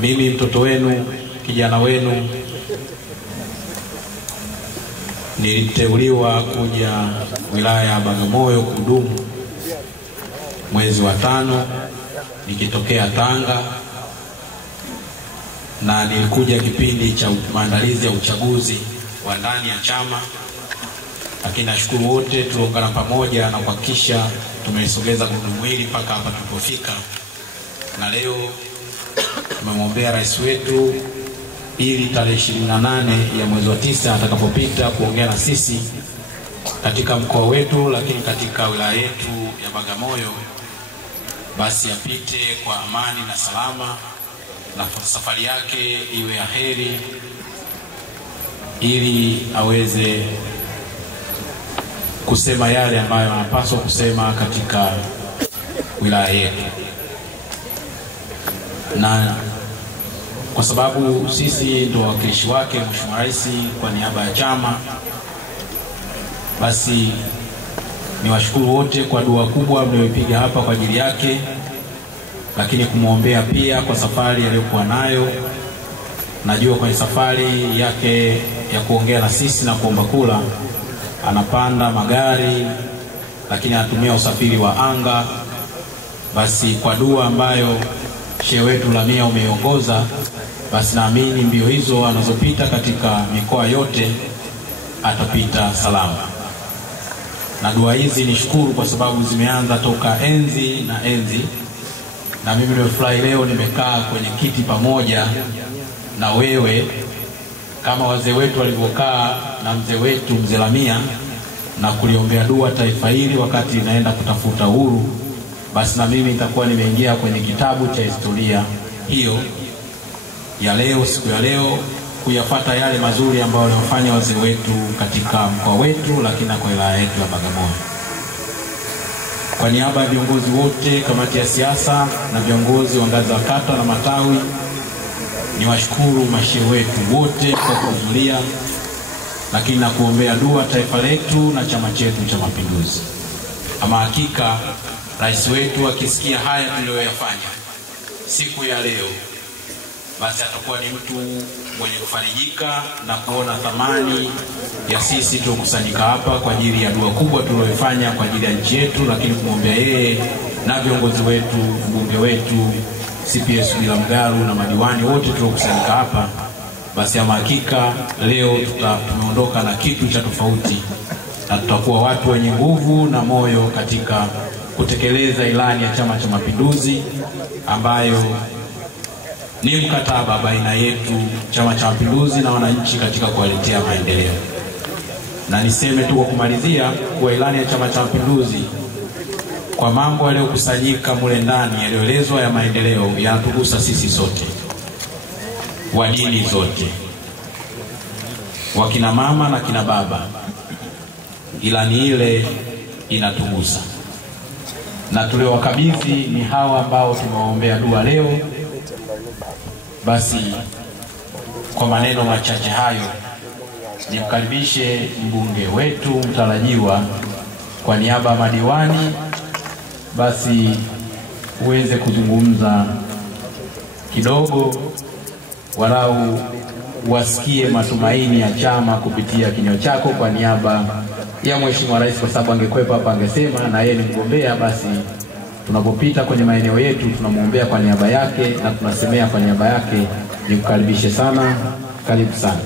Mimi mtoto wenu, kijana wenu, niliteuliwa kuja wilaya ya Bagamoyo kuhudumu mwezi wa 5 nikitokea Tanga, na nilikuja kipindi cha maandalizi ya uchaguzi wa ndani ya chama. Lakini nashukuru wote tuliungana pamoja na kuhakikisha tumeisogeza gurudumu hili mpaka hapa tulipofika. Na leo tumemwombea rais wetu ili tarehe 28 ya mwezi wa 9 atakapopita kuongea na sisi katika mkoa wetu, lakini katika wilaya yetu ya Bagamoyo, basi apite kwa amani na salama, na safari yake iwe ya heri, ili aweze kusema yale ambayo anapaswa kusema katika wilaya yetu. Na kwa sababu sisi ndio wawakilishi wake Mheshimiwa Rais kwa niaba ya chama, basi niwashukuru wote kwa dua kubwa mlioipiga hapa kwa ajili yake, lakini kumwombea pia kwa safari aliyokuwa nayo. Najua kwenye safari yake ya kuongea na sisi na kuomba kula, anapanda magari, lakini anatumia usafiri wa anga. Basi kwa dua ambayo shehe wetu Lamia umeongoza, basi naamini mbio hizo anazopita katika mikoa yote atapita salama. Na dua hizi nishukuru kwa sababu zimeanza toka enzi na enzi, na mimi nimefurahi leo nimekaa kwenye kiti pamoja na wewe kama wazee wetu walivyokaa na mzee wetu mzee Lamia na kuliombea dua taifa hili wakati inaenda kutafuta uhuru. Basi na mimi nitakuwa nimeingia kwenye kitabu cha historia hiyo ya leo, siku ya leo, kuyafuata yale mazuri ambayo walifanya wazee wetu katika mkoa wetu, lakini kwa wilaya yetu ya Bagamoyo. Kwa niaba ya viongozi wote, kamati ya siasa na viongozi wa ngazi za kata na matawi, niwashukuru mashehe wetu wote kwa kuhudhuria, lakini na kuombea dua taifa letu na chama chetu cha Mapinduzi. Ama hakika rais wetu akisikia haya tuliyoyafanya siku ya leo, basi atakuwa ni mtu mwenye kufarijika na kuona thamani ya sisi tukusanyika hapa kwa ajili ya dua kubwa tuliyoifanya kwa ajili ya nchi yetu, lakini kumwombea yeye na viongozi wetu, mbunge wetu CPS Bilamgaru na madiwani wote tuliokusanyika hapa. Basi ama hakika leo tumeondoka na kitu cha tofauti, na tutakuwa watu wenye nguvu na moyo katika kutekeleza ilani ya Chama cha Mapinduzi ambayo ni mkataba baina yetu Chama cha Mapinduzi na wananchi katika kuwaletea maendeleo. Na niseme tu kwa kumalizia kwa ilani ya Chama cha Mapinduzi, kwa mambo yaliyokusanyika mule ndani yaliyoelezwa ya maendeleo yanatugusa sisi sote, wa dini zote, wakina mama na kina baba. Ilani ile inatugusa, na tuliowakabidhi ni hawa ambao tumewaombea dua leo. Basi kwa maneno machache hayo nimkaribishe mbunge wetu mtarajiwa kwa niaba ya madiwani, basi uweze kuzungumza kidogo, walau wasikie matumaini ya chama kupitia kinywa chako kwa niaba ya Mheshimiwa Rais, kwa sababu angekwepa hapa angesema na yeye ni mgombea. Basi tunapopita kwenye maeneo yetu tunamwombea kwa niaba yake na tunasemea kwa niaba yake. Nikukaribishe sana, karibu sana.